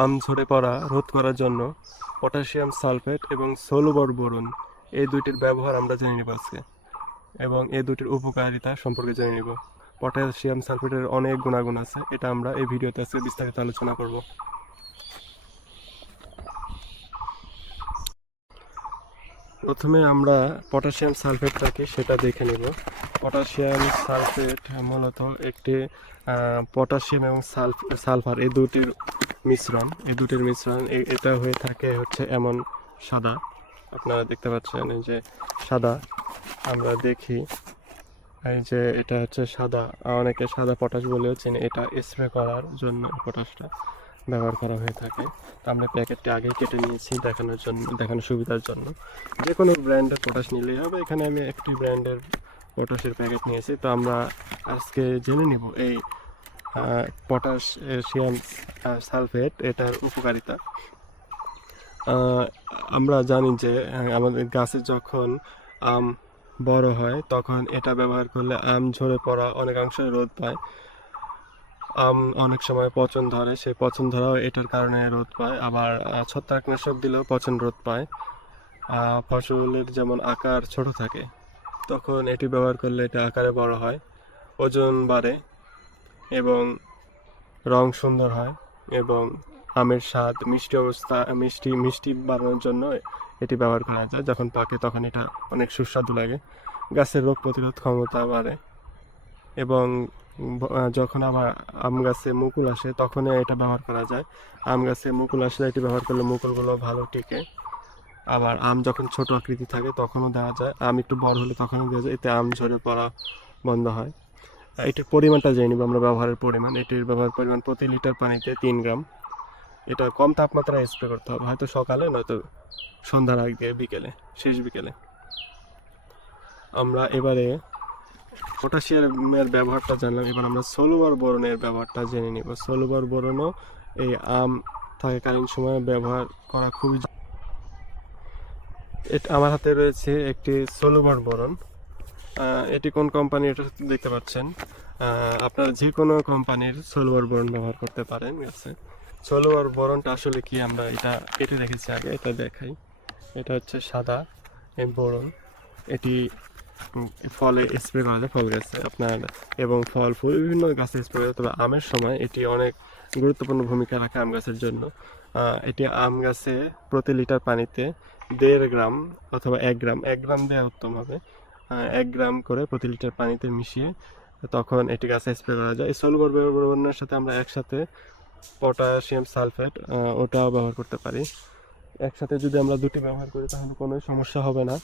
আম ঝরে পড়া রোধ করার জন্য পটাশিয়াম সালফেট এবং সলুবর বোরন এই দুইটির ব্যবহার আমরা জেনে নিব আজকে, এবং এই দুটির উপকারিতা সম্পর্কে জেনে নিব। পটাশিয়াম সালফেটের অনেক গুণাগুণ আছে, এটা আমরা এই ভিডিওতে আজকে বিস্তারিত আলোচনা করব। প্রথমে আমরা পটাশিয়াম সালফেটটাকে সেটা দেখে নেব। পটাশিয়াম সালফেট মূলত একটি পটাশিয়াম এবং সালফার এই দুটির মিশ্রণ, এটা হয়ে থাকে হচ্ছে এমন সাদা, আপনারা দেখতে পাচ্ছেন এই যে সাদা। আমরা দেখি এই যে এটা হচ্ছে সাদা, অনেকে সাদা পটাশ বলেও চেনে। এটা স্প্রে করার জন্য পটাশটা ব্যবহার করা হয়ে থাকে। তো আমরা প্যাকেটটি আগেই কেটে নিয়েছি দেখানোর সুবিধার জন্য। যে কোনো ব্র্যান্ডের পটাশ নিলেই হবে। এখানে আমি একটি ব্র্যান্ডের পটাশের প্যাকেট নিয়েছি। তো আমরা আজকে জেনে নিব এই পটাশিয়াম সালফেট এটার উপকারিতা। আমরা জানি যে আমাদের গাছে যখন আম বড় হয় তখন এটা ব্যবহার করলে আম ঝরে পড়া অনেকাংশে রোধ পায়। আম অনেক সময় পচন ধরে, সেই পচন ধরাও এটার কারণে রোধ পায়। আবার ছত্রাকনাশক দিলেও পচন রোধ পায়। ফসলের যেমন আকার ছোট থাকে তখন এটি ব্যবহার করলে এটা আকারে বড় হয়, ওজন বাড়ে এবং রং সুন্দর হয়, এবং আমের স্বাদ মিষ্টি বাড়ানোর জন্য এটি ব্যবহার করা যায়। যখন পাকে তখন এটা অনেক সুস্বাদু লাগে, গাছের রোগ প্রতিরোধ ক্ষমতা বাড়ে, এবং যখন আবার আম গাছে মুকুল আসে তখন এটা ব্যবহার করা যায়। আম গাছে মুকুল আসলে এটি ব্যবহার করলে মুকুলগুলো ভালো টিকে। আবার আম যখন ছোট আকৃতি থাকে তখনও দেওয়া যায়, আম একটু বড় হলে তখনও দেওয়া যায়, এতে আম ঝরে পড়া বন্ধ হয়। এটির পরিমাণটা জেনে নিব আমরা, ব্যবহারের পরিমাণ। এটির ব্যবহার পরিমাণ প্রতি লিটার পানিতে 3 গ্রাম। এটা কম তাপমাত্রায় স্প্রে করতে হবে, হয়তো সকালে নয়তো সন্ধ্যার আগে শেষ বিকেলে। আমরা এবারে পটাশিয়ামের ব্যবহারটা জানলাম, এবার আমরা সলুবর বোরনের ব্যবহারটা জেনে নিব। সলুবর বোরনও এই আম থাকাকালীন সময়ে ব্যবহার করা খুবই। আমার হাতে রয়েছে একটি সলুবর বোরন। এটি কোন কোম্পানি এটা দেখতে পাচ্ছেন। আপনারা যে কোনো কোম্পানির সলুবর বোরন ব্যবহার করতে পারেন। আছে সলুবর বোরনটা আসলে কি, আমরা এটা কেটে রেখেছি আগে, এটা দেখাই। এটা হচ্ছে সাদা এই বোরন। এটি ফলে স্প্রে করা যায়, ফল গাছে আপনার, এবং ফল ফুল বিভিন্ন গাছে স্প্রে করা যায়। তবে আমের সময় এটি অনেক গুরুত্বপূর্ণ ভূমিকা রাখে আম গাছের জন্য। এটি আম গাছে প্রতি লিটার পানিতে 1.5 গ্রাম অথবা 1 গ্রাম দেওয়া উত্তম হবে। 1 গ্রাম করে প্রতি লিটার পানিতে মিশিয়ে তখন এটি গাছে স্প্রে করা যায়। এই সলুবর ব্যবহারের সাথে আমরা একসাথে পটাশিয়াম সালফেট ওটাও ব্যবহার করতে পারি। একসাথে যদি আমরা দুটি ব্যবহার করি তাহলে কোনো সমস্যা হবে না।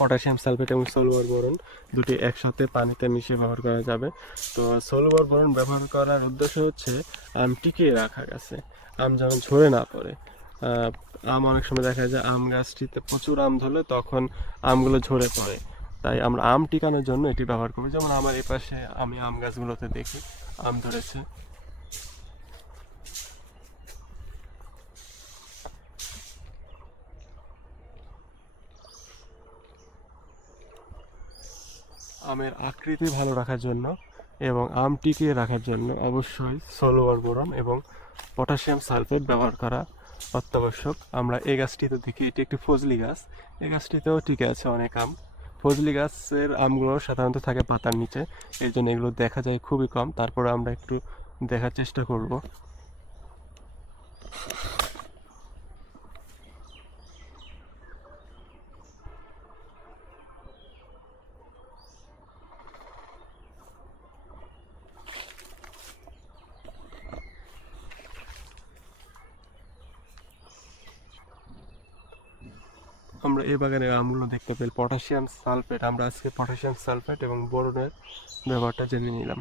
পটাশিয়াম সালফেট এবং সলুবর বোরন দুটি একসাথে পানিতে মিশিয়ে ব্যবহার করা যাবে। তো সলুবর বোরন ব্যবহার করার উদ্দেশ্য হচ্ছে আম টিকিয়ে রাখা গাছে, আম যেন ঝরে না পড়ে। আম অনেক সময় দেখা যায় আম গাছটিতে প্রচুর আম ধরলে তখন আমগুলো ঝরে পড়ে, তাই আমরা আম টিকানোর জন্য এটি ব্যবহার করি। যেমন আমার এপাশে আমি আম গাছগুলোতে দেখি আম ধরেছে। আমের আকৃতি ভালো রাখার জন্য এবং আম টিকিয়ে রাখার জন্য অবশ্যই সলুবর বোরন এবং পটাশিয়াম সালফেট ব্যবহার করা অত্যাবশ্যক। আমরা এই গাছটিতে দেখি, এটি একটি ফজলি গাছ। এই গাছটিতেও টিকে আছে অনেক আম। ফজলি গাছের আমগুলো সাধারণত থাকে পাতার নিচে, এই জন্য এগুলো দেখা যায় খুবই কম। তারপরে আমরা একটু দেখার চেষ্টা করব। আমরা এই বাগানের আমগুলো দেখতে পেল পটাশিয়াম সালফেট। আমরা আজকে পটাশিয়াম সালফেট এবং বোরনের ব্যবহারটা জেনে নিলাম।